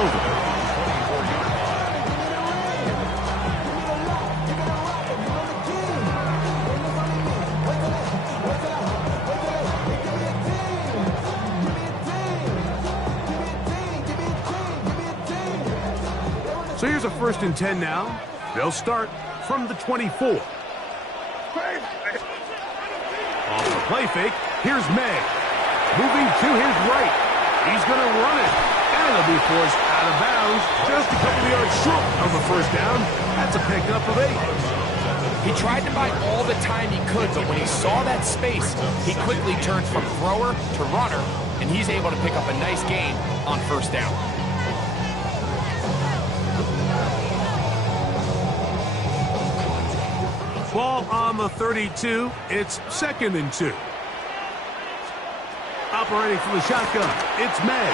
over. So here's a 1st and 10 now. They'll start from the 24. Off the play fake, here's May. Moving to his right. He's going to run it. And he'll be forced out of bounds just a couple of yards short of the 1st down. That's a pickup of 8. He tried to buy all the time he could, but when he saw that space, he quickly turned from thrower to runner, and he's able to pick up a nice gain on 1st down. Ball on the 32. It's 2nd and 2. Operating from the shotgun, it's May.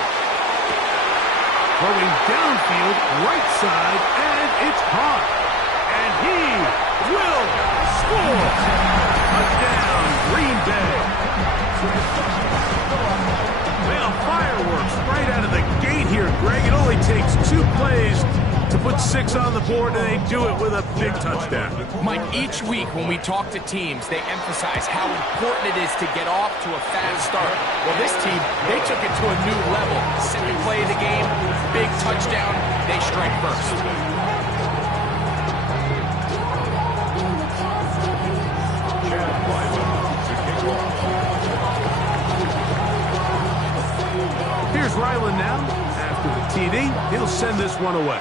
Throwing downfield, right side, and it's caught. And he will score. Touchdown, Green Bay. Well, fireworks right out of the gate here, Greg. It only takes 2 plays to put 6 on the board, and they do it with a big touchdown. Mike, each week when we talk to teams, they emphasize how important it is to get off to a fast start. Well, this team, they took it to a new level. Second play of the game, big touchdown, they strike first. Here's Ryland now. After the TD, he'll send this one away.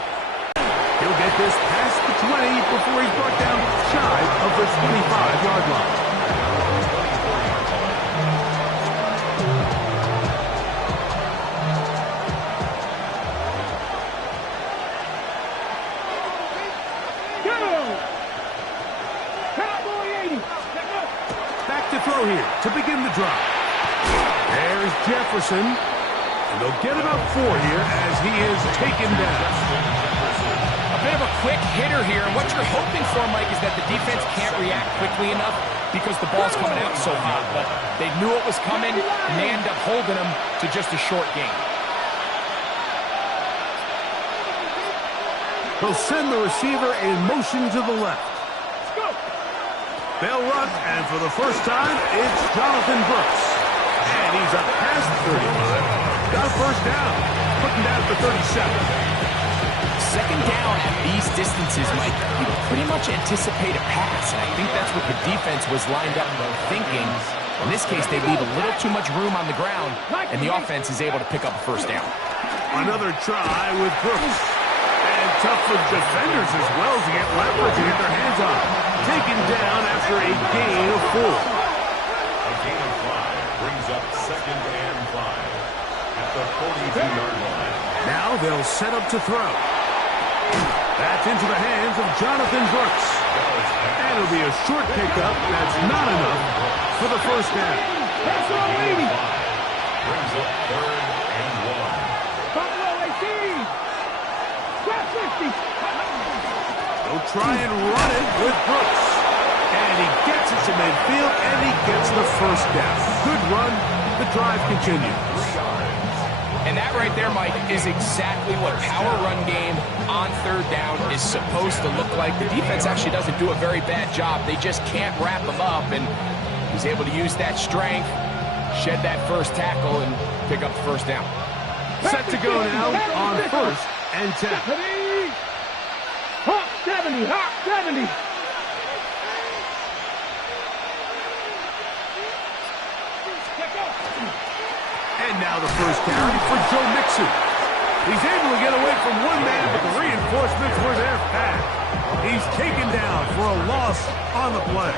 He'll get this past the 20 before he's brought down shy of the 25-yard line. Back to throw here to begin the drive. There's Jefferson. And they'll get about 4 here as he is taken down. A bit of a quick hitter here, and what you're hoping for, Mike, is that the defense can't react quickly enough because the ball's coming out so hot. But they knew it was coming, and they end up holding them to just a short gain. They'll send the receiver in motion to the left. They'll run, and for the first time, it's Jonathan Brooks. And he's up past the 35. Got a 1st down. Putting down at the 37. 2nd down at these distances, Mike, you pretty much anticipate a pass, and I think that's what the defense was lined up thinking. In this case, they leave a little too much room on the ground, and the offense is able to pick up a 1st down. Another try with Brooks. And tough for defenders as well to get leverage and get their hands on. Taken down after a gain of 4. A gain of 5 brings up 2nd and 5 at the 42-yard line. Now they'll set up to throw. That's into the hands of Jonathan Brooks. And it'll be a short pickup. That's not enough for the 1st down. That's all 80. Brings up 3rd and 1. Buffalo 18. Grab 50. They'll try and run it with Brooks. And he gets it to midfield, and he gets the 1st down. Good run. The drive continues. And that right there, Mike, is exactly what power run game on 3rd down is supposed to look like. The defense actually doesn't do a very bad job. They just can't wrap them up, and he's able to use that strength, shed that 1st tackle, and pick up the 1st down. Set to go now on 1st and 10. Hop 70, hop 70. And now the 1st carry for Joe Mixon. He's able to get away from one man, but the reinforcements were there fast. He's taken down for a loss on the play.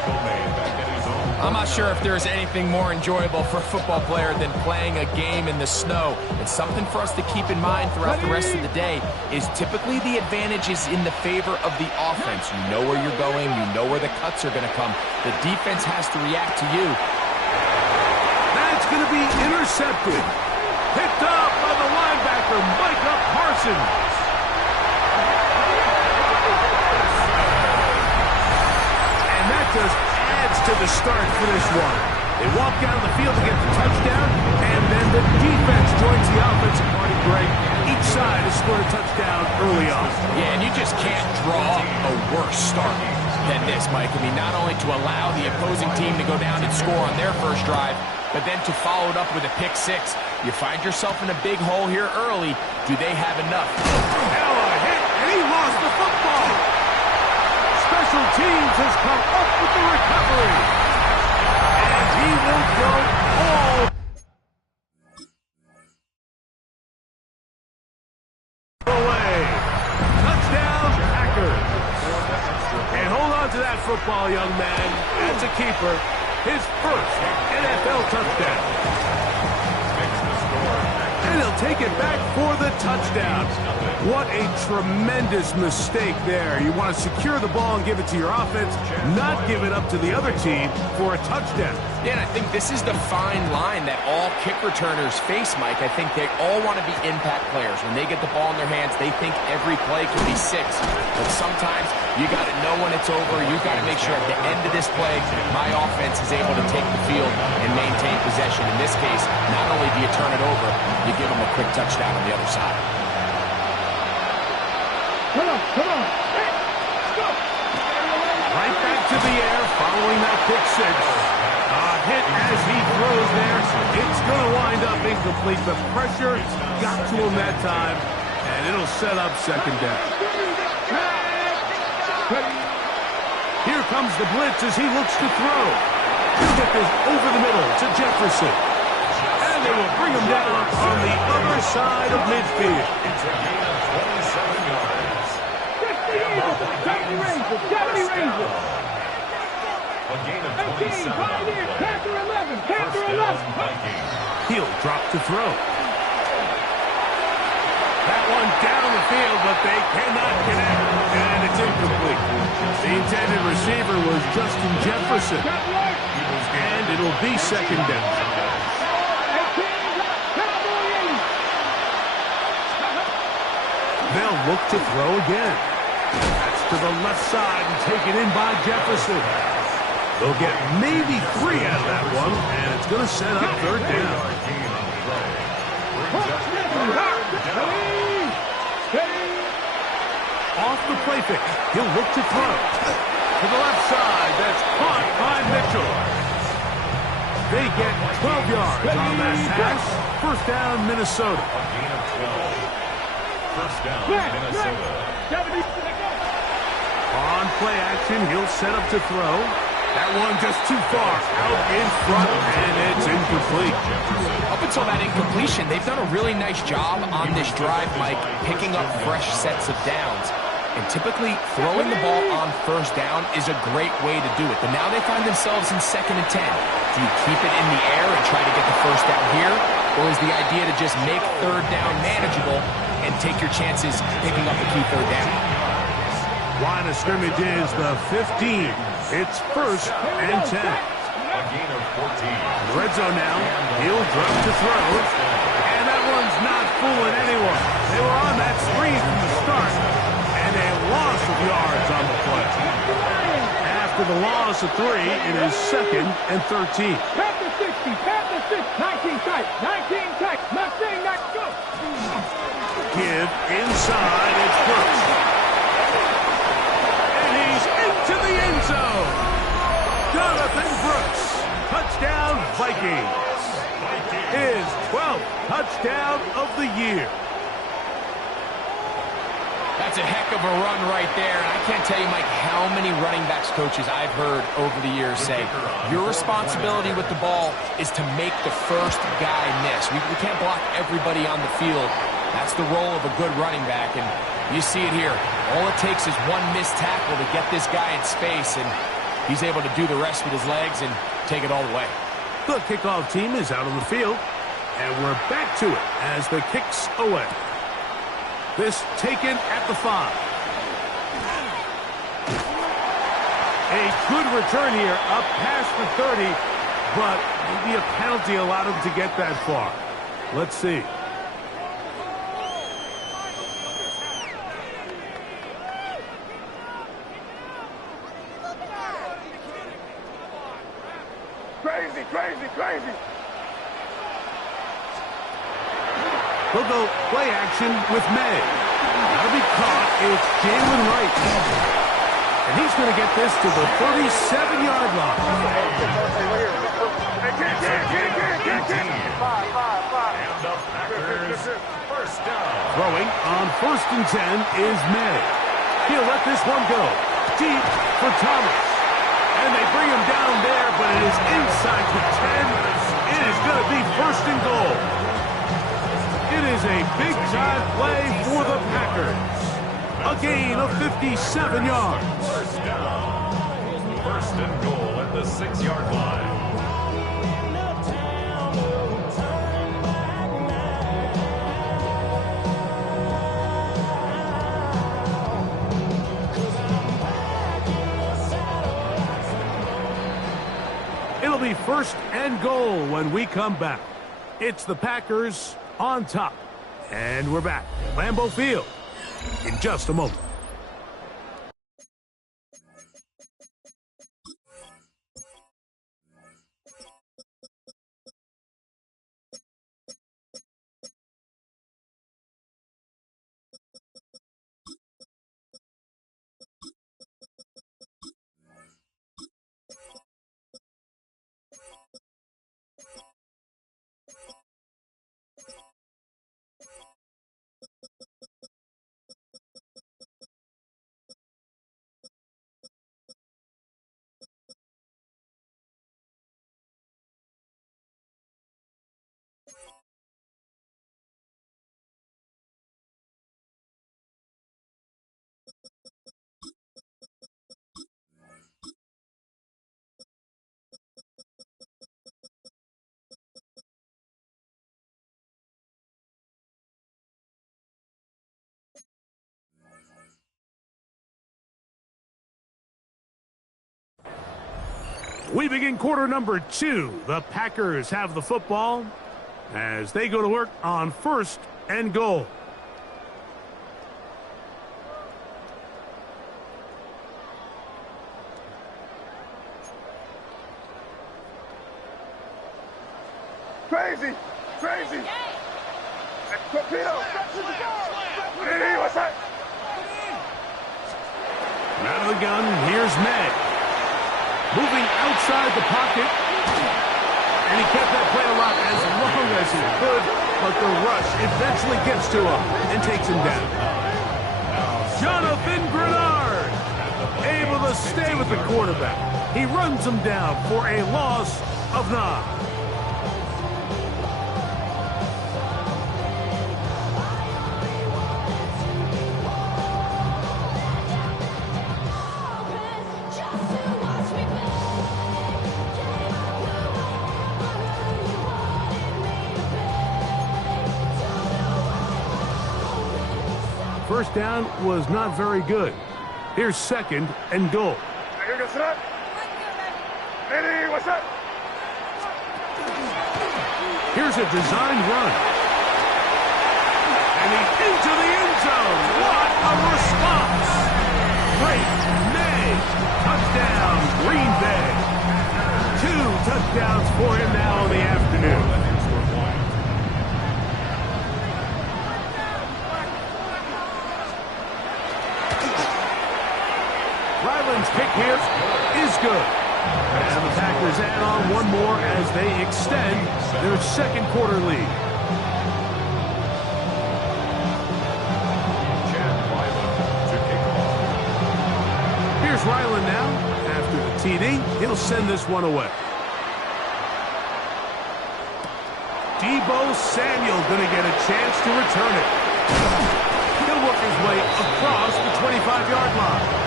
I'm not sure if there's anything more enjoyable for a football player than playing a game in the snow. And something for us to keep in mind throughout the rest of the day is typically the advantage is in the favor of the offense. You know where you're going. You know where the cuts are going to come. The defense has to react to you. That's going to be intercepted. Picked up by the linebacker, Micah Parsons. And that just adds to the start for this one. They walk down the field to get the touchdown, and then the defense joins the offensive party. Greg. Each side has scored a touchdown early on. Yeah, and you just can't draw up a worse start than this, Mike. I mean, not only to allow the opposing team to go down and score on their first drive, but then to follow it up with a pick six. You find yourself in a big hole here early. Do they have enough? Now a hit, and he lost the football. Special teams has come up with the recovery. And he will go all the way. Touchdown, Packers. And hold on to that football, young man. That's a keeper. His first NFL touchdown. And he'll take it back for the touchdown. What a tremendous mistake there. You want to secure the ball and give it to your offense, not give it up to the other team for a touchdown. Yeah, and I think this is the fine line that all kick returners face, Mike. I think they all want to be impact players. When they get the ball in their hands, they think every play can be six. But sometimes you got to know when it's over. You got to make sure at the end of this play, my offense is able to take the field and maintain possession. In this case, not only do you turn it over, you give them a quick touchdown on the other side. Come on. Hey, let's go. Right back to the air following that pick six. Hit as he throws there. It's going to wind up incomplete. The pressure got to him that time, and it'll set up second down. Here comes the blitz as he looks to throw. He'll get this over the middle to Jefferson. And they will bring him down on the other side of midfield. It's a gain of 27 yards. Gotta be Rangers. A gain of 18, 27 on the play. Panther 11, First Panther down, 11. Vikings. He'll drop to throw. That one down the field, but they cannot connect, and it's incomplete. The intended receiver was Justin Jefferson, and it'll be second down. They'll look to throw again. That's to the left side and taken in by Jefferson. They'll get maybe 3 out of that one, and it's going to set up third down. Off the play fake, he'll look to throw. To the left side, that's caught by Mitchell. They get 12 yards on that pass. First down, Minnesota. A gain of 12. First down, Minnesota. On play action, he'll set up to throw. That one just too far out in front, and it's incomplete. Up until that incompletion, they've done a really nice job on this drive, Mike, picking up fresh sets of downs. And typically, throwing the ball on first down is a great way to do it. But now they find themselves in 2nd and 10. Do you keep it in the air and try to get the first down here? Or is the idea to just make third down manageable and take your chances picking up the key third down? Line of scrimmage is the 15. It's 1st and 10. A gain of 14. Red zone now. He'll drop to throw. And that one's not fooling anyone. They were on that screen from the start. And a loss of yards on the play. After the loss of 3, it is 2nd and 13. Panther 60, Panther 60, 19 tight, 19 tight, not saying not go. Give inside, it's Brooks. And he's into the end zone. Jonathan Brooks, touchdown Vikings. His 12th touchdown of the year. That's a heck of a run right there. And I can't tell you, Mike, how many running backs coaches I've heard over the years say, your responsibility with the ball is to make the first guy miss. We can't block everybody on the field. That's the role of a good running back. And you see it here. All it takes is one missed tackle to get this guy in space, and he's able to do the rest with his legs and take it all the way. The kickoff team is out on the field, and we're back to it as the kick's away. This taken at the 5. A good return here, up past the 30, but maybe a penalty allowed him to get that far. Let's see. Crazy. The He'll go play action with May. That'll be caught. It's Jalen Wright. And he's going to get this to the 37-yard line. And the Packers first down. Throwing on 1st and 10 is May. He'll let this one go. Deep for Thomas. And they bring him down there, but it is inside the 10. It is going to be 1st and goal. It is a big-time play for the Packers. A gain of 57 yards. First down. 1st and goal at the 6-yard line. It'll be 1st and goal when we come back. It's the Packers on top. And we're back at Lambeau Field in just a moment. We begin quarter number 2. The Packers have the football as they go to work on 1st and goal. Crazy! Crazy! Torpedo! Hey, what's that? Out of the gun, here's May. Moving outside the pocket. And he kept that play alive as long as he could, but the rush eventually gets to him and takes him down. Jonathan Grenard able to stay with the quarterback. He runs him down for a loss of 9. First down was not very good. Here's 2nd and goal. What's up? Hey, what's up? Here's a designed run. And he's into the end zone. What a response. Great May. Touchdown, Green Bay. 2 touchdowns for him now in the afternoon. Ryland's kick here is good. And the Packers add on one more as they extend their 2nd quarter lead. Here's Ryland now. After the TD, he'll send this one away. Deebo Samuel going to get a chance to return it. He'll work his way across the 25-yard line.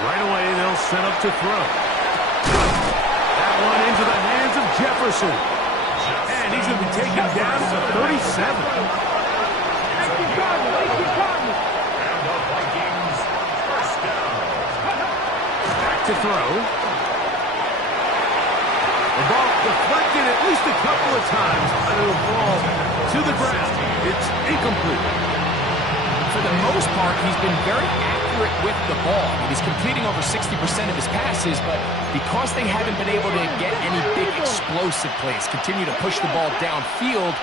Right away, they'll set up to throw. That one into the hands of Jefferson. And he's going to be taken down to 37. to throw. The ball deflected at least a couple of times, but it'll fall to the ground. It's incomplete. For the most part, he's been very accurate with the ball. He's completing over 60% of his passes, but because they haven't been able to get any big explosive plays, continue to push the ball downfield,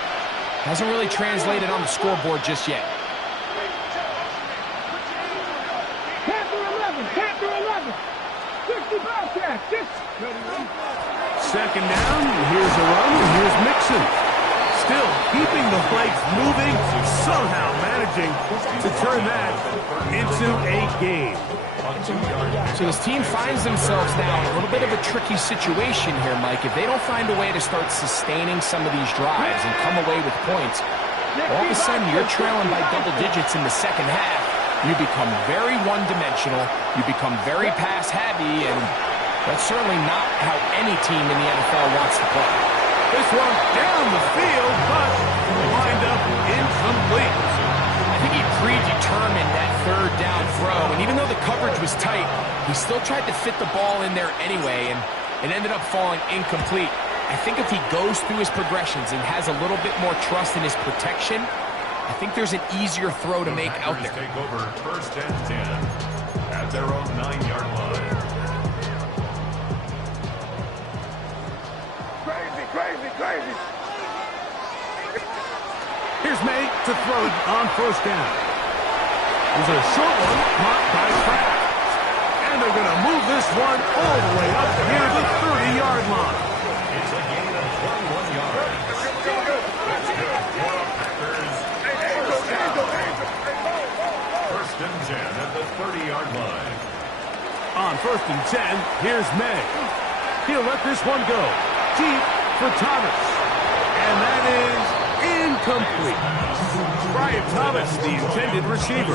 hasn't really translated on the scoreboard just yet. Panther 11. 65 catch. Second down, here's a run, and here's Mixon. Still keeping the legs moving, somehow managing to turn that into a game. So this team finds themselves now in a little bit of a tricky situation here, Mike. If they don't find a way to start sustaining some of these drives and come away with points, all of a sudden you're trailing by double digits in the second half. You become very one-dimensional, you become very pass-heavy, and that's certainly not how any team in the NFL wants to play. This one down the field, but lined up incomplete. I think he predetermined that third down throw, and even though the coverage was tight, he still tried to fit the ball in there anyway, and it ended up falling incomplete. I think if he goes through his progressions and has a little bit more trust in his protection, I think there's an easier throw to make out there. Take over first and 10 at their own 9-yard line. Crazy. Here's May to throw it on first down. There's a short one caught by Kraft. And they're going to move this one all the way up near the 30-yard line. It's a gain of 21 yards. First and 10 at the 30-yard line. On first and 10, here's May. He'll let this one go deep for Thomas. And that is incomplete. Brian Thomas, the intended receiver.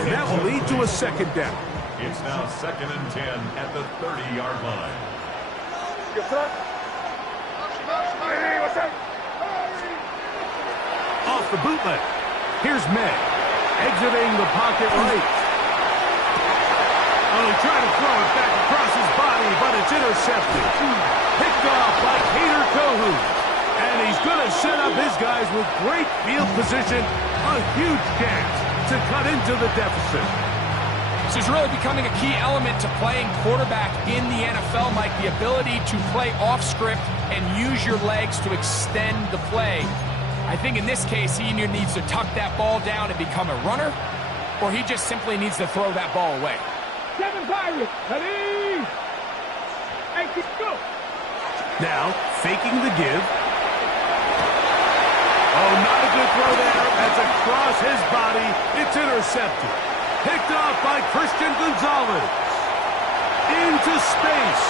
And that will lead to a second down. It's now second and 10 at the 30-yard line. Off the bootleg. Here's May. Exiting the pocket right. Oh, he tried to throw it back across his body, but it's intercepted. Picked off by Cater Kohu. And he's going to set up his guys with great field position. A huge chance to cut into the deficit. This is really becoming a key element to playing quarterback in the NFL, Mike. The ability to play off script and use your legs to extend the play. I think in this case, he either needs to tuck that ball down and become a runner, or he just simply needs to throw that ball away. 7 Pirates. Ready? And go. Now, faking the give. Oh, not a good throw there. That's across his body. It's intercepted. Picked off by Christian Gonzalez. Into space.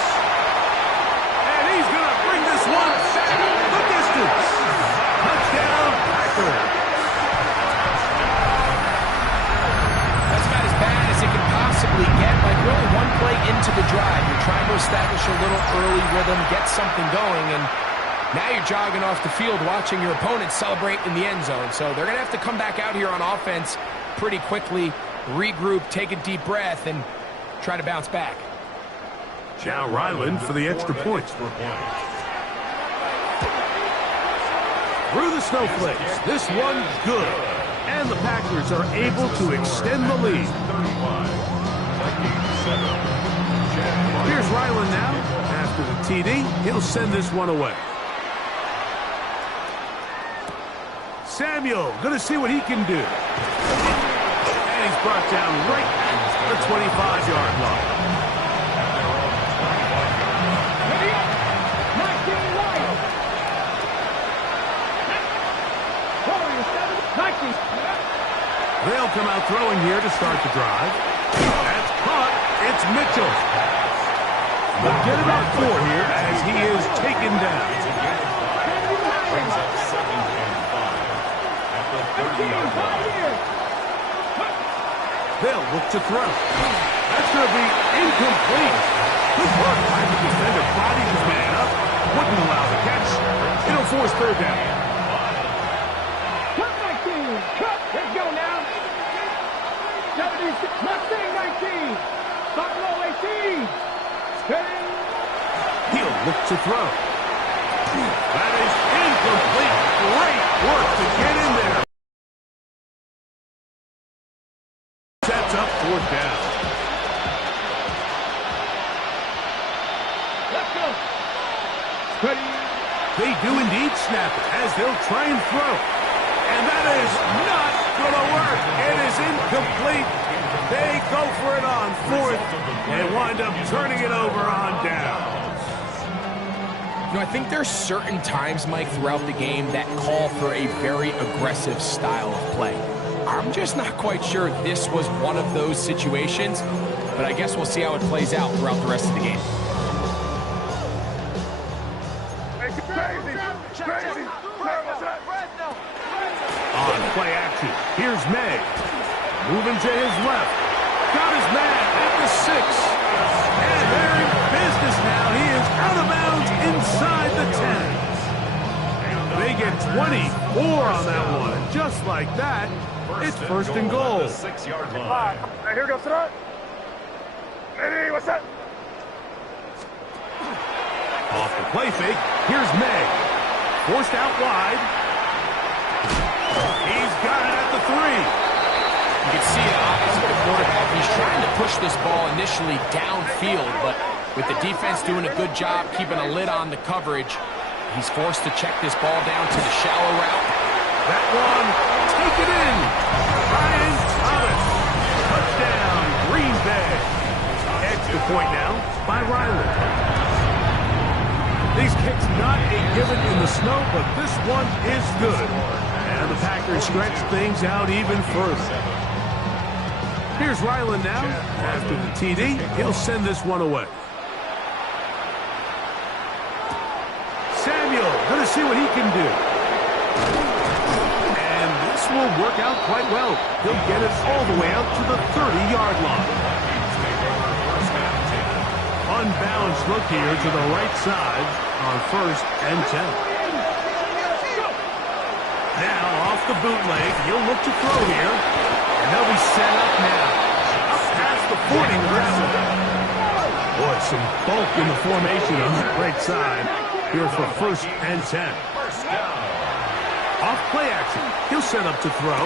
And he's going to bring this one the distance. Touchdown, Packers. That's about as bad as it can possibly get. Like really one play into the drive, you're trying to establish a little early rhythm, get something going, and now you're jogging off the field watching your opponent celebrate in the end zone. So they're going to have to come back out here on offense pretty quickly, regroup, take a deep breath, and try to bounce back. Now Ryland for the extra point. Through the snowflakes, this one good. And the Packers are able to extend the lead. Here's Ryland now. After the TD, he'll send this one away. Samuel, going to see what he can do. And he's brought down right at the 25-yard line. They'll come out throwing here to start the drive. That's caught. It's Mitchell. They'll get about 4 here as he is taken down. Brings up second and 5 at the 30-yard line. They'll look to throw. That's going to be incomplete. Good work by the defender. Body his man up. Wouldn't allow the catch. It'll force third down. Let's go now. 76, Mustang 19. Buffalo 18. He'll look to throw. That is incomplete. Great work to get in there. Sets up fourth down. Let's go. Ready. They do indeed snap it as they'll try and throw. And that is not going to work. It is incomplete. They go for it on fourth and wind up turning it over on down. You know, I think there's certain times, Mike, throughout the game that call for a very aggressive style of play. I'm just not quite sure this was one of those situations, but I guess we'll see how it plays out throughout the rest of the game. On play action, here's May. Moving to his left. Got his man at the 6. And they're in business now. He is out of bounds inside the 10. They get 24 on that one. And just like that, it's first and goal. 6-yard line. Here goes Sarah. Ready, what's that? Off the play fake, here's May. Forced out wide. He's got it at the 3. You can see it, obviously, the quarterback. He's trying to push this ball initially downfield, but with the defense doing a good job keeping a lid on the coverage, he's forced to check this ball down to the shallow route. That one, take it in. Ryan Thomas. Touchdown, Green Bay. Extra point now by Riley. These kicks not a given in the snow, but this one is good. And the Packers stretch things out even further. Here's Ryland now. After the TD, he'll send this one away. Samuel, going to see what he can do. And this will work out quite well. He'll get it all the way out to the 30-yard line. Unbalanced look here to the right side on first and 10. Now off the bootleg, he'll look to throw here. And they'll be set up now. Up past the 40 with that one. Boy, some bulk in the formation on the right side here for first and 10. Off play action, he'll set up to throw.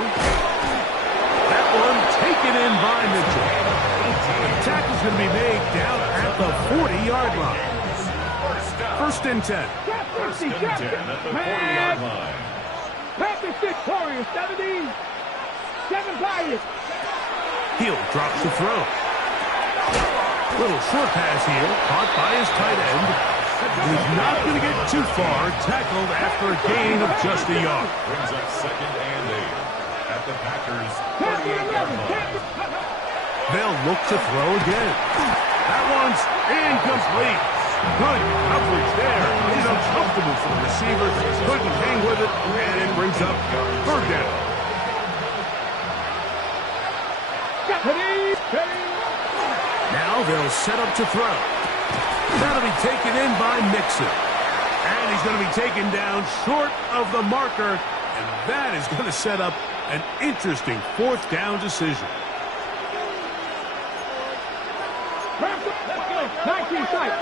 That one taken in by Mitchell. The tackle's going to be made down at the 40-yard line. First and 10. First and 10 at the 40-yard line. Packers victorious, 17. 7 Pirates. Heel drops the throw. Little short pass here, caught by his tight end. He's not going to get too far, tackled after a gain of just a yard. Brings up second and 8 at the Packers' 38-yard line. They'll look to throw again. That one's incomplete. Good coverage there. He's uncomfortable for the receiver. Couldn't hang with it, and it brings up third down. Now they'll set up to throw. That'll be taken in by Mixon. And he's going to be taken down short of the marker, and that is going to set up an interesting fourth down decision. 19 sight.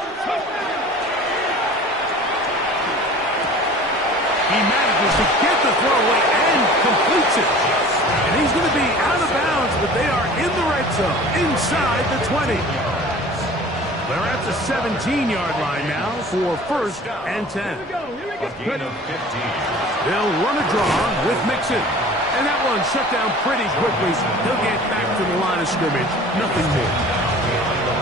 He manages to get the throw away and completes it. And he's going to be out of bounds, but they are in the red zone, inside the 20. They're at the 17-yard line now for first and 10. A gain of 15. They'll run a draw with Mixon. And that one shut down pretty quickly. He'll get back to the line of scrimmage. Nothing more.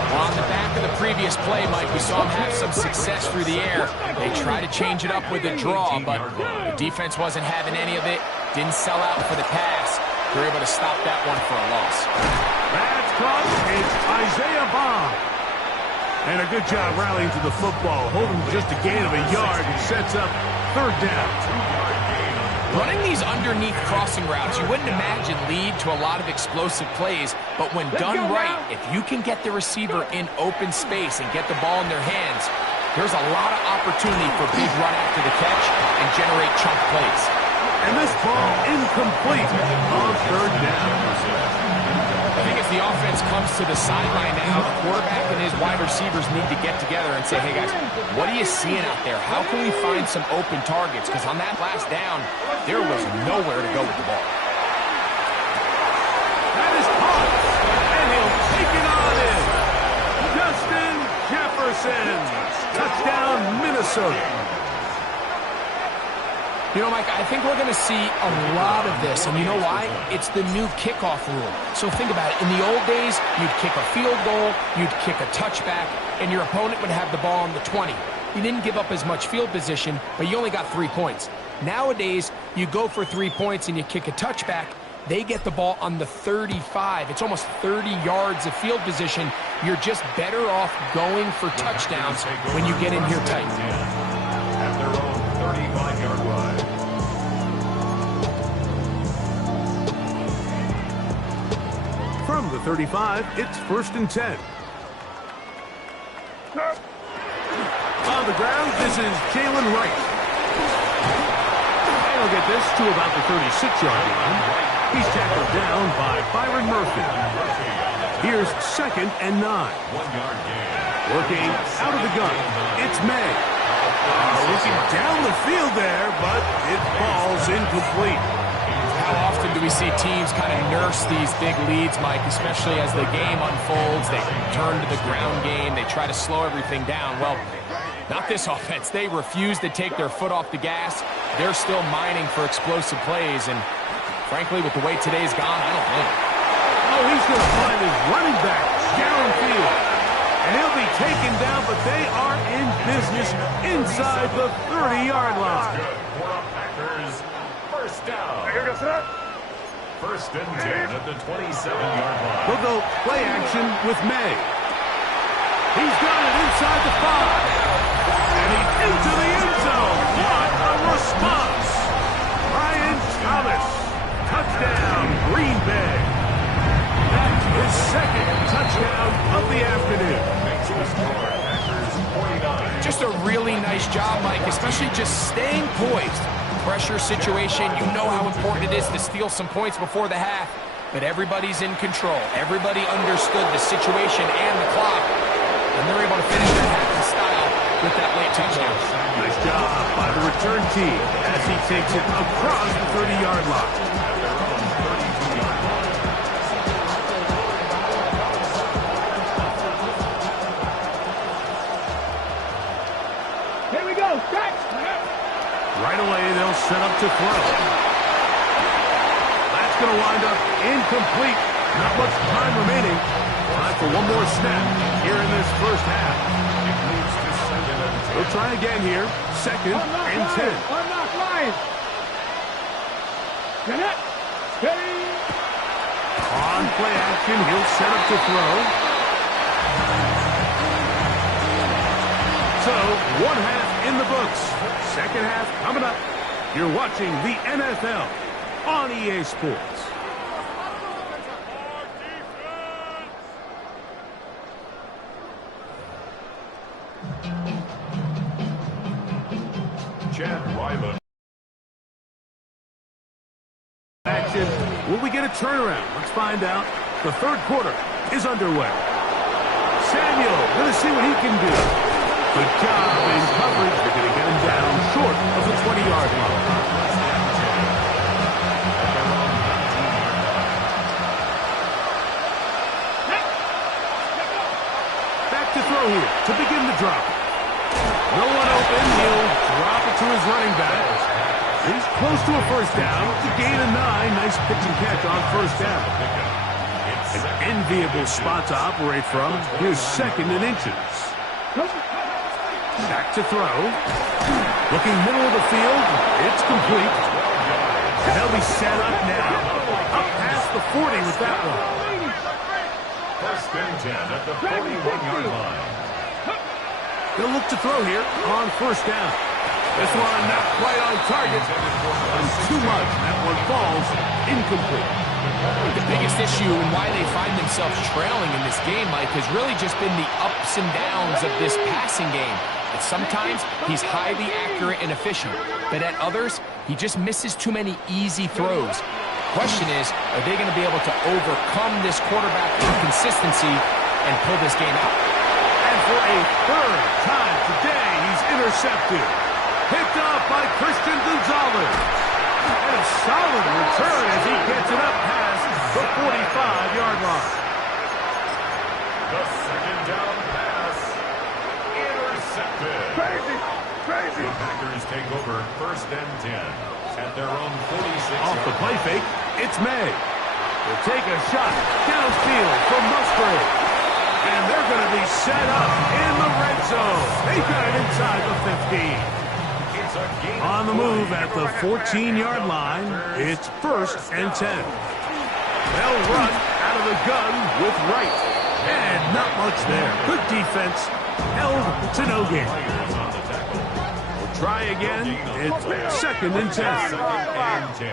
Well, on the back of the previous play, Mike, we saw him have some success through the air. They tried to change it up with a draw, but the defense wasn't having any of it. Didn't sell out for the pass. They were able to stop that one for a loss. That's caught. It's Isaiah Bond. And a good job rallying to the football. Holding just a gain of a yard and sets up third down. Running these underneath crossing routes, you wouldn't imagine lead to a lot of explosive plays, but when done right, if you can get the receiver in open space and get the ball in their hands, there's a lot of opportunity for big run after the catch and generate chunk plays. And this ball incomplete on third down. I think as the offense offense comes to the sideline now, the quarterback and his wide receivers need to get together and say, hey, guys, what are you seeing out there? How can we find some open targets? Because on that last down, there was nowhere to go with the ball. That is caught, and he'll take it on in. Justin Jefferson. Touchdown, Minnesota. You know, Mike, I think we're going to see a lot of this, and you know why? It's the new kickoff rule. So think about it. In the old days, you'd kick a field goal, you'd kick a touchback, and your opponent would have the ball on the 20. You didn't give up as much field position, but you only got 3 points. Nowadays, you go for 3 points and you kick a touchback, they get the ball on the 35. It's almost 30 yards of field position. You're just better off going for touchdowns when you get in here tight. At their own 35-yard line. From the 35, it's 1st and 10. On the ground, this is Jalen Wright. And he'll get this to about the 36-yard line. He's tackled down by Byron Murphy. Here's 2nd and 9. 1-yard gain. Working out of the gun, it's May. Looking down the field there, but it falls incomplete. How often do we see teams kind of nurse these big leads, Mike, especially as the game unfolds? They turn to the ground game. They try to slow everything down. Well, not this offense. They refuse to take their foot off the gas. They're still mining for explosive plays, and frankly, with the way today's gone, I don't blame him. Oh, he's going to find his running back downfield. And he'll be taken down, but they are in business inside the 30-yard line. Packers, first down. First and 10 at the 27-yard line. We'll go play action with May. He's got it inside the 5. And he's into the end zone. What a response. Ryan Thomas. Touchdown, Green Bay. That's his 2nd touchdown of the afternoon. Just a really nice job, Mike, especially just staying poised. Pressure situation, you know how important it is to steal some points before the half, but everybody's in control. Everybody understood the situation and the clock, and they're able to finish their half in style with that late touchdown. Nice job by the return team as he takes it across the 30-yard line. Right away, they'll set up to throw. That's going to wind up incomplete. Not much time remaining. Time for one more snap here in this first half. We'll try again here. 2nd and 10. Unlock line. Steady. On play action, he'll set up to throw. So, one half in the books. 2nd half coming up. You're watching the NFL on EA Sports. Chad Ryland. Action. Will we get a turnaround? Let's find out. The 3rd quarter is underway. Samuel, going to see what he can do. Good job in coverage. They're going to get him down short of the 20-yard line. Back to throw here to begin the drop. No one open. He'll drop it to his running back. He's close to a first down. It's a gain of 9. Nice pitch and catch on first down. An enviable spot to operate from. Here's 2nd and inches. Back to throw. Looking middle of the field. It's complete. And they'll be set up now. Up past the 40 with that one. First and 10 at the 41-yard line. They'll look to throw here on first down. This one not quite on target. And too much. That one falls incomplete. The biggest issue and why they find themselves trailing in this game, Mike, has really just been the ups and downs of this passing game. And sometimes he's highly accurate and efficient, but at others, he just misses too many easy throws. question is, are they going to be able to overcome this quarterback inconsistency and pull this game out? And for a third time today, he's intercepted. Picked up by Christian Gonzalez. And a solid return as he gets it up past the 45-yard line. The second down pass. Intercepted. Crazy. Crazy. The Packers take over 1st and 10 at their own 46. Off the play fake, it's May. They'll take a shot downfield from Musgrave. And they're going to be set up in the red zone. They got it inside the 15. On the move at the 14-yard line, it's 1st and 10. They'll run out of the gun with Wright. And not much there. Good defense. Held to no gain. We'll try again. It's 2nd and 10. 2nd and 10.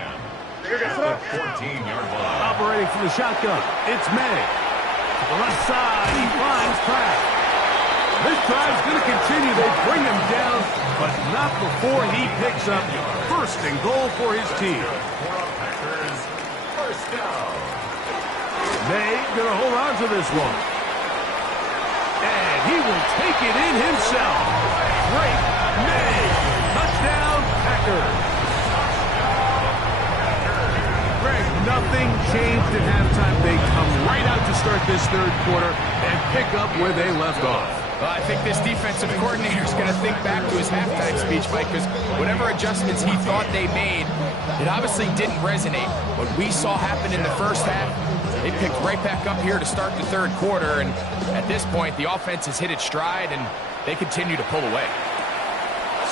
At the 14-yard line. Operating from the shotgun, it's May. To the left side, he finds Pratt. This drive's going to continue. They bring him down, but not before he picks up 1st and goal for his team. Packers, 1st down. May going to hold on to this one. And he will take it in himself. Great May. Touchdown, Packers. Greg, nothing changed at halftime. They come right out to start this 3rd quarter and pick up where they left off. Well, I think this defensive coordinator is going to think back to his halftime speech, Mike, because whatever adjustments he thought they made, it obviously didn't resonate. What we saw happen in the first half, they picked right back up here to start the 3rd quarter, and at this point, the offense has hit its stride, and they continue to pull away.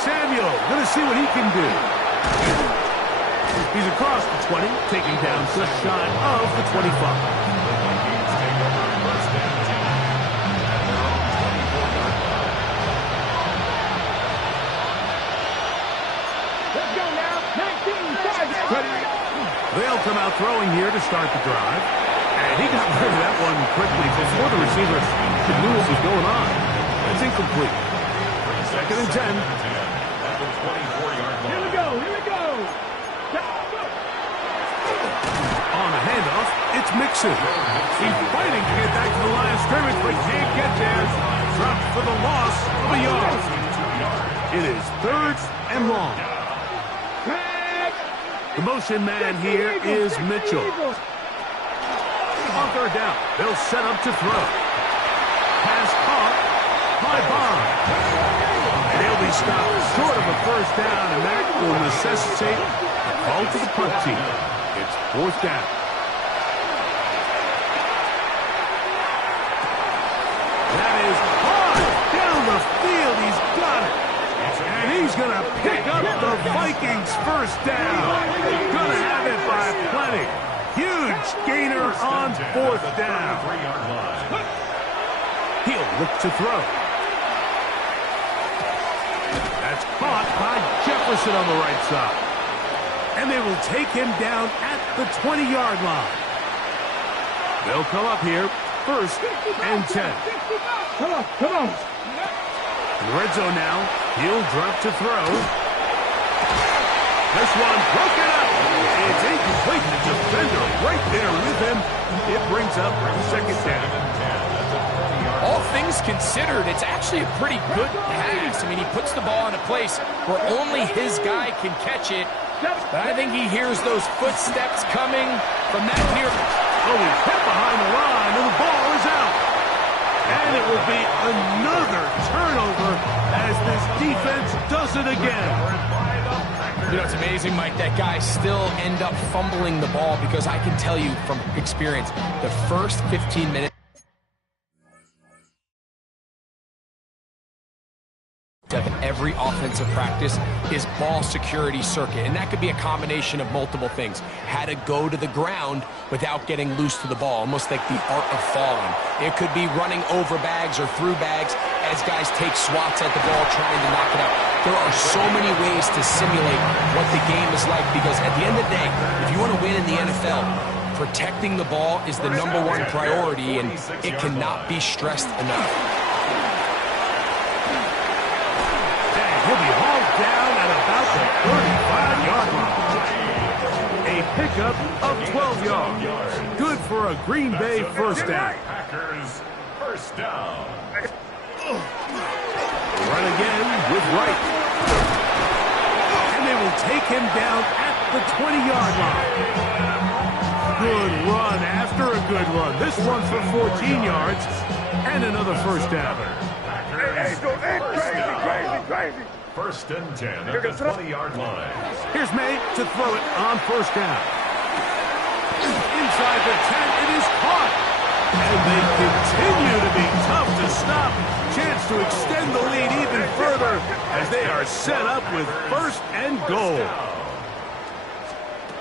Samuel, going to see what he can do. He's across the 20, taking down just shy of the 25. They'll come out throwing here to start the drive. And he got rid of that one quickly before the receiver knew what was going on. That's incomplete. 2nd and 10. At the 24-yard line. Here we go. Here we go. On the handoff, it's Mixon. He's fighting to get back to the line of scrimmage, but can't get there. Dropped for the loss of a yard. It is 3rd and long. The motion man here is Mitchell. On 3rd down, they'll set up to throw. Pass caught by Bond. And they'll be stopped short of a 1st down, and that will necessitate a call to the punt team. It's 4th down. That is hard down the field. He's got it. And he's going to pick up the Vikings' 1st down. Going to have it by plenty. Huge gainer on 4th down. He'll look to throw. That's caught by Jefferson on the right side. And they will take him down at the 20-yard line. They'll come up here, 1st and 10. Come on, come on. In the red zone now, he'll drop to throw. This one broken up. It's incomplete. The defender right there with him. It brings up 2nd down. All things considered, it's actually a pretty good pass. I mean, he puts the ball in a place where only his guy can catch it. But I think he hears those footsteps coming from that near. Oh, he's hit behind the line, and the ball is out. And it will be another turnover as this defense does it again. You know, it's amazing, Mike, that guys still end up fumbling the ball because I can tell you from experience, the first 15 minutes of every offensive practice is ball security circuit, and that could be a combination of multiple things. How to go to the ground without getting loose to the ball, almost like the art of falling. It could be running over bags or through bags as guys take swats at the ball trying to knock it out. There are so many ways to simulate what the game is like, because at the end of the day, if you want to win in the NFL, protecting the ball is the #1 priority, and it cannot be stressed enough. He'll be hauled down at about the 35-yard line. A pickup of 12 yards. Good for a Green Bay first down. Packers first down. Run again with Wright. And they will take him down at the 20-yard line. Good run after a good run. This one for 14 yards and another first down. Crazy. First and 10 at the 20-yard line. Here's May to throw it on first down. Inside the 10, it is caught. And they continue to be tough to stop. Chance to extend the lead even further as they are set up with first and goal.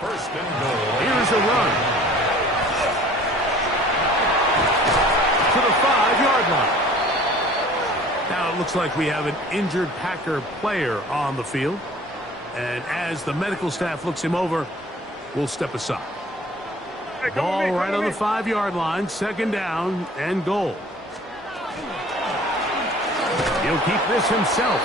First and goal. Here's a run. To the 5-yard line. Now it looks like we have an injured Packer player on the field. And as the medical staff looks him over, we'll step aside. Ball right on the 5-yard line, second down and goal. He'll keep this himself.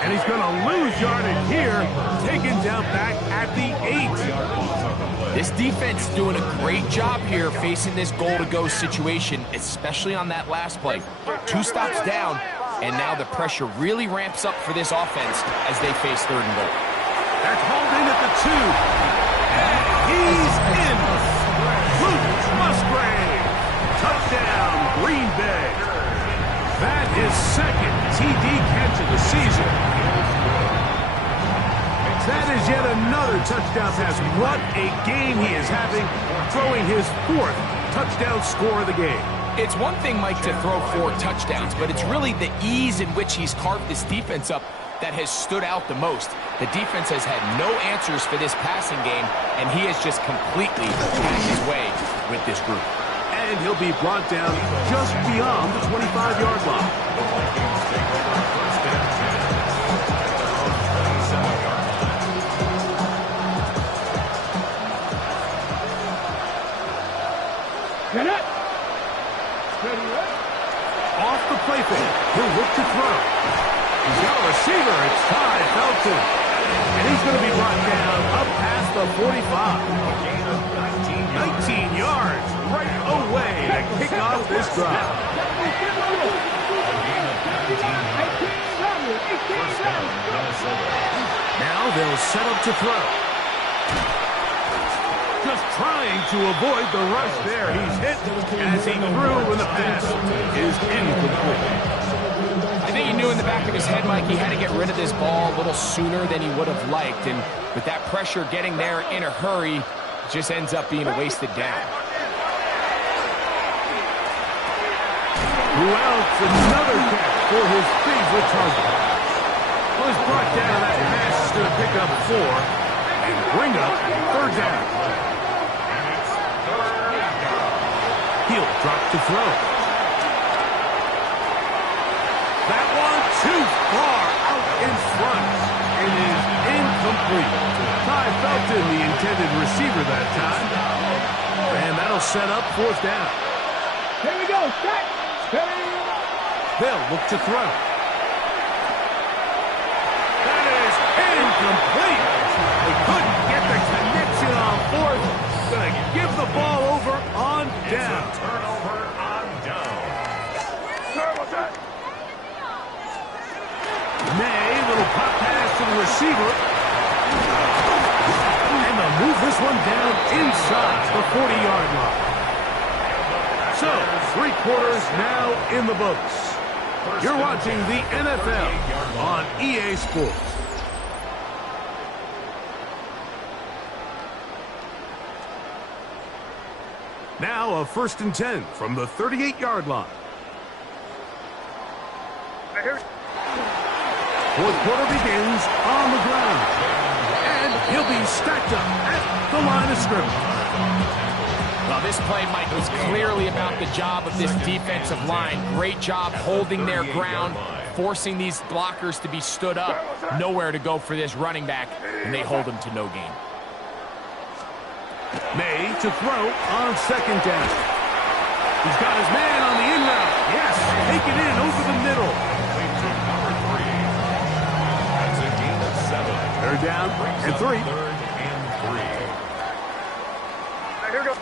And he's going to lose yardage here, taken down back at the 8. This defense is doing a great job here facing this goal-to-go situation, especially on that last play. 2 stops down, and now the pressure really ramps up for this offense as they face third and goal. That's hauled in at the 2. And he's in. Luke Musgrave. Touchdown, Green Bay. That is second TD catch of the season. That is yet another touchdown pass. What a game he is having, throwing his 4th touchdown score of the game. It's one thing, Mike, to throw 4 touchdowns, but it's really the ease in which he's carved this defense up that has stood out the most. The defense has had no answers for this passing game, and he has just completely had his way with this group. And he'll be brought down just beyond the 25-yard line. Get up. Off the play fake. He'll look to throw. He's got a receiver. It's Ty Felton. And he's going to be brought down up past the 45. 19 yards right away to kick off this drive. Now they'll set up to throw. Just trying to avoid the rush there. He's hit as he threw when the pass is incomplete. I think he knew in the back of his head, Mike, he had to get rid of this ball a little sooner than he would have liked. And with that pressure getting there in a hurry, it just ends up being a wasted down. Welch, another catch for his favorite target. Was brought down. That pass is going to pick up 4 and bring up third down. He'll drop to throw. That one too far out in front. It is incomplete. Ty Felton, the intended receiver that time. And that'll set up 4th down. Here we go. Set. They'll look to throw. That is incomplete. They couldn't get the connection on 4th. Going to give the ball over on down. Turnover on down. May, little pop pass to the receiver. And they'll move this one down inside the 40-yard line. So, 3 quarters now in the books. You're watching the NFL on EA Sports. Now a 1st and 10 from the 38-yard line. 4th quarter begins on the ground. And he'll be stacked up at the line of scrimmage. Well, this play, Mike, was clearly about the job of this defensive line. Great job holding their ground, forcing these blockers to be stood up. Nowhere to go for this running back, and they hold him to no gain. May to throw on 2nd down. He's got his man on the in route. Yes, take it in over the middle. That's a gain of 7. They're down and 3. Third and 3. right, here we go.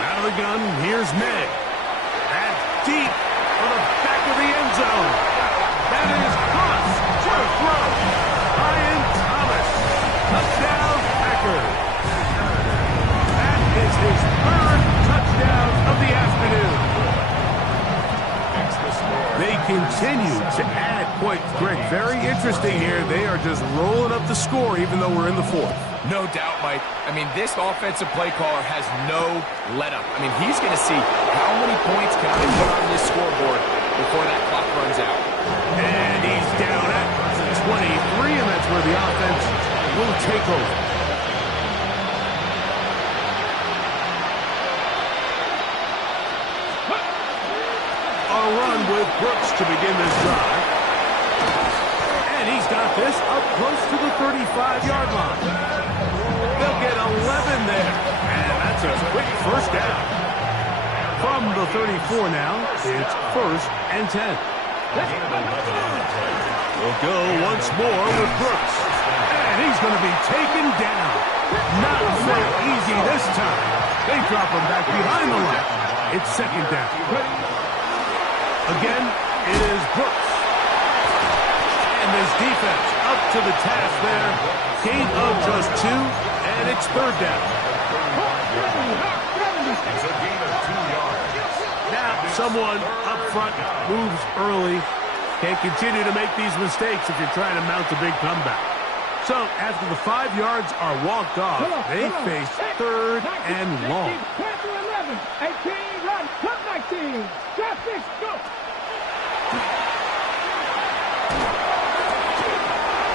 Out of the gun, here's May. That's deep for the back of the end zone. That is cross to the throw. Ryan Thomas. Touchdown, Packers. That is his third touchdown of the afternoon. They continue to add points. Greg, very interesting here. They are just rolling up the score even though we're in the fourth. No doubt, Mike. I mean, this offensive play caller has no let-up. I mean, he's going to see how many points can I put on this scoreboard before that clock runs out. And he's down at 23, and that's where the offense will take over. A run with Brooks to begin this drive. And he's got this up close to the 35-yard line. They'll get 11 there. And that's a quick first down. From the 34 now, it's 1st and 10. We'll go once more with Brooks. And he's going to be taken down. Not so easy this time. They drop him back behind the line. It's 2nd down. Again, it is Brooks. And this defense up to the task there. Gain of just 2, and it's 3rd down. It's a gain of 2 yards. Now, someone up front moves early. Can't continue to make these mistakes if you're trying to mount a big comeback. So, after the 5 yards are walked off, they face 3rd and long. 11, 18, run, cut 19, drop 6, go.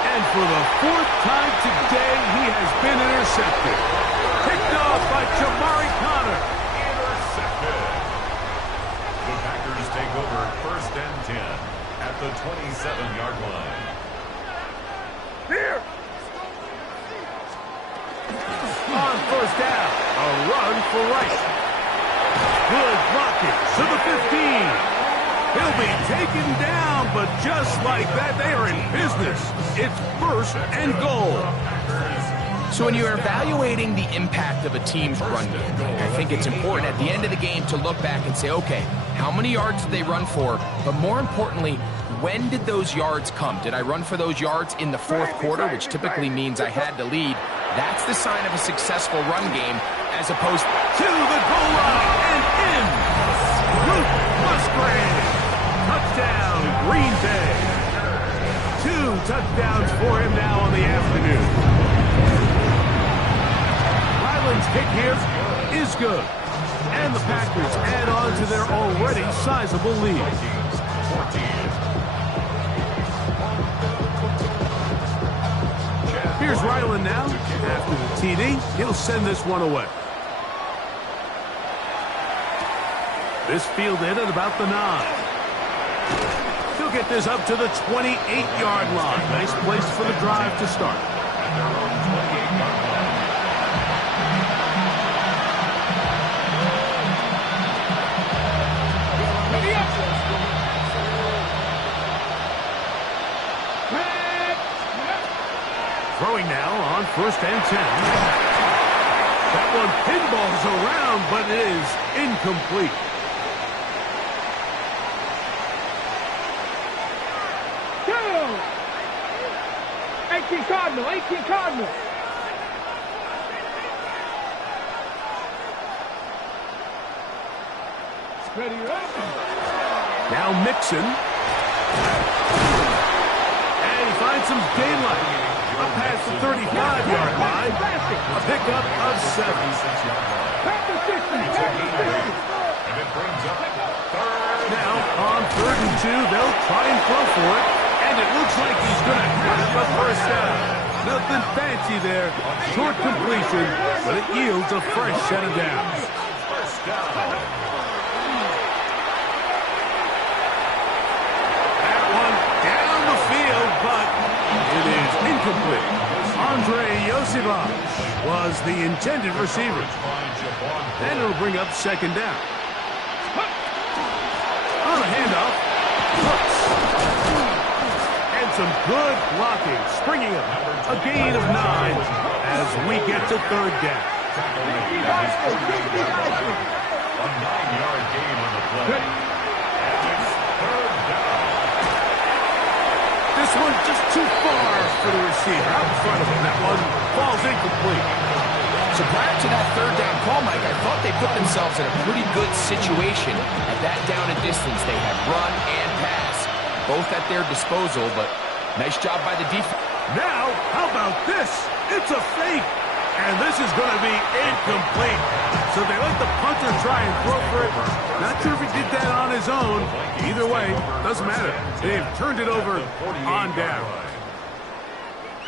And for the 4th time today, he has been intercepted. Picked off by Jamari Connor. Intercepted. The Packers take over 1st and 10 at the 27-yard line. Here. On 1st down, a run for Rice. Good blocking to the 15. He'll be taken down, but just like that, they are in business. It's 1st and goal. So when you're evaluating the impact of a team's run game, I think it's important at the end of the game to look back and say, okay, how many yards did they run for? But more importantly, when did those yards come? Did I run for those yards in the 4th quarter, which typically means I had to lead? That's the sign of a successful run game, as opposed to the goal line and in. Luke Musgrave. Touchdown, Green Bay. 2 touchdowns for him now on the afternoon. Ryland's kick here is good. And the Packers add on to their already sizable lead. Here's Ryland now. After the TD, he'll send this one away. This fielded at about the 9. He'll get this up to the 28-yard line. Nice place for the drive to start. Throwing now on 1st and 10. That one pinballs around, but it is incomplete. Go! 18 Cardinal, 18 Cardinal. Ready up. Now Mixon. And he finds some daylight. Up past the 35-yard line. A pickup of 7. And it brings up 3rd. Now on 3rd and 2, they'll try and throw for it. And it looks like he's going to have a 1st down. Nothing fancy there. Short completion, but it yields a fresh set of downs. 1st down. That one down the field, but it is incomplete. Andre Yosivach was the intended receiver. And it'll bring up 2nd down. On a handoff, Brooks. And some good blocking, springing up a gain of 9 as we get to 3rd down. tackle made at his 48-yard line. A 9-yard gain on the play. And it's third down. This one just too far for the receiver. Out in front of him. That one falls incomplete. So prior to that third down call, Mike, I thought they put themselves in a pretty good situation. At that down and distance, they had run and pass, both at their disposal, but nice job by the defense. Now, how about this? It's a fake. And this is going to be incomplete. So they let the punter try and throw for it. Not sure if he did that on his own. Either way, doesn't matter. They've turned it over on down.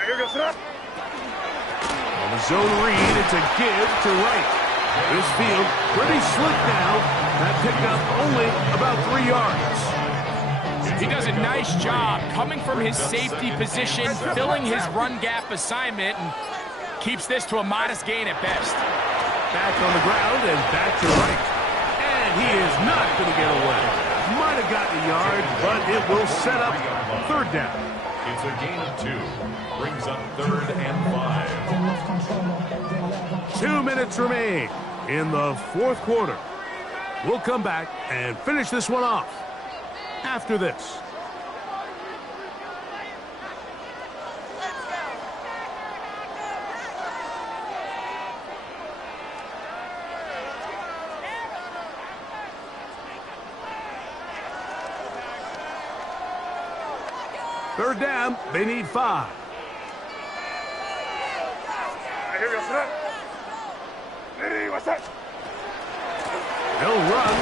Here goes up. On the zone read, it's a give to right. This field pretty slick now. That picked up only about 3 yards. He does a nice job coming from his safety position, filling his run gap assignment, and keeps this to a modest gain at best. Back on the ground and back to right. And he is not going to get away. Might have gotten a yard, but it will set up third down. It's a gain of 2. Brings up 3rd and 5. 2 minutes remain in the fourth quarter. We'll come back and finish this one off after this. Third down, they need 5. Here goes up. Hey, what's that? They'll run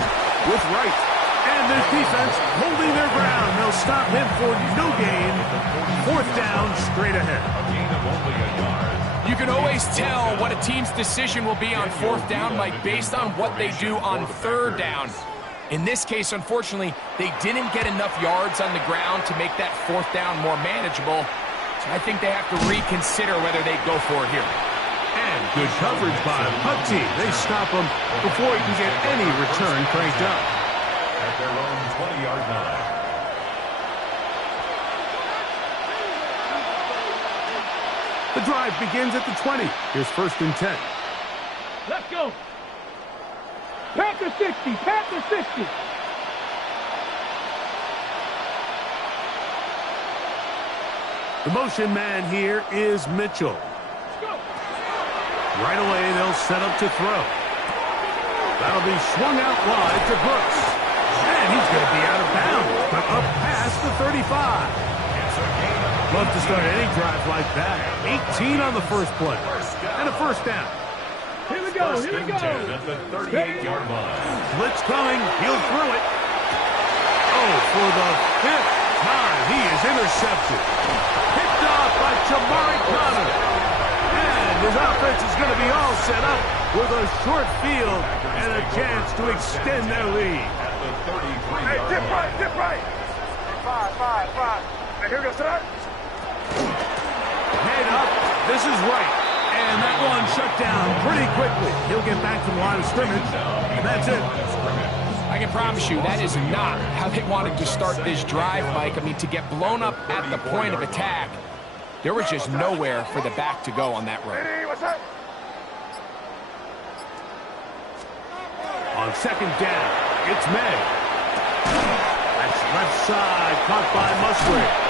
with right. And this defense holding their ground. They'll stop him for no gain. Fourth down, straight ahead. A gain of only a yard. You can always tell what a team's decision will be on fourth down, Mike, based on what they do on third down. In this case, unfortunately, they didn't get enough yards on the ground to make that fourth down more manageable. So I think they have to reconsider whether they go for it here. And good coverage by the punt team. They stop him before he can get any return cranked up. At their own 20-yard line. The drive begins at the 20. Here's 1st and 10. Let's go. Panther 60, Panther 60. The motion man here is Mitchell. Right away, they'll set up to throw. That'll be swung out wide to Brooks. And he's going to be out of bounds, but up past the 35. Love to start any drive like that. 18 on the first play. And a first down. Here we go, First here we and go. 10 at the 38-yard line. Blitz coming. He'll throw it. Oh, for the 5th time, he is intercepted. Picked off by Jamari Connor. And his offense is going to be all set up with a short field and a chance to extend their lead. At the 33-yard Hey, dip line. right, dip right. 5. Hey, here goes up. Head up. This is right. And that one shut down pretty quickly. He'll get back to the line of scrimmage. And that's it. I can promise you that is not how they wanted to start this drive, Mike. I mean, to get blown up at the point of attack, there was just nowhere for the back to go on that run. Hey, what's that? On 2nd down, it's May. That's left side, caught by Musgrave.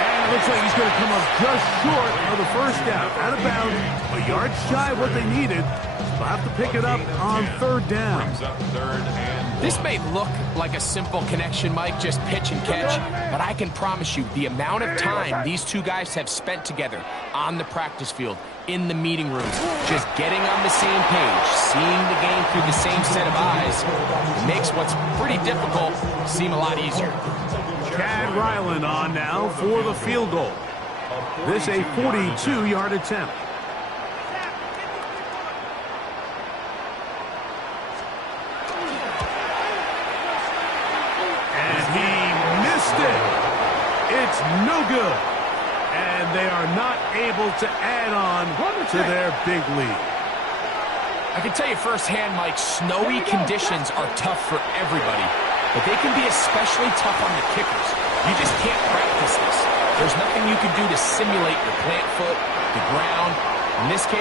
And it looks like he's going to come up just short of the first down. Out of bounds, a yard shy of what they needed. They'll have to pick it up on 3rd down. Brings up 3rd and This may look like a simple connection, Mike, just pitch and catch, but I can promise you the amount of time these two guys have spent together on the practice field, in the meeting rooms, just getting on the same page, seeing the game through the same set of eyes, makes what's pretty difficult seem a lot easier. Chad Ryland on now for the field goal. This a 42-yard attempt. And he missed it. It's no good. And they are not able to add on to their big lead. I can tell you firsthand, Mike, snowy conditions are tough for everybody, but they can be especially tough on the kickers. You just can't practice this. There's nothing you can do to simulate your plant foot, the ground. In this case,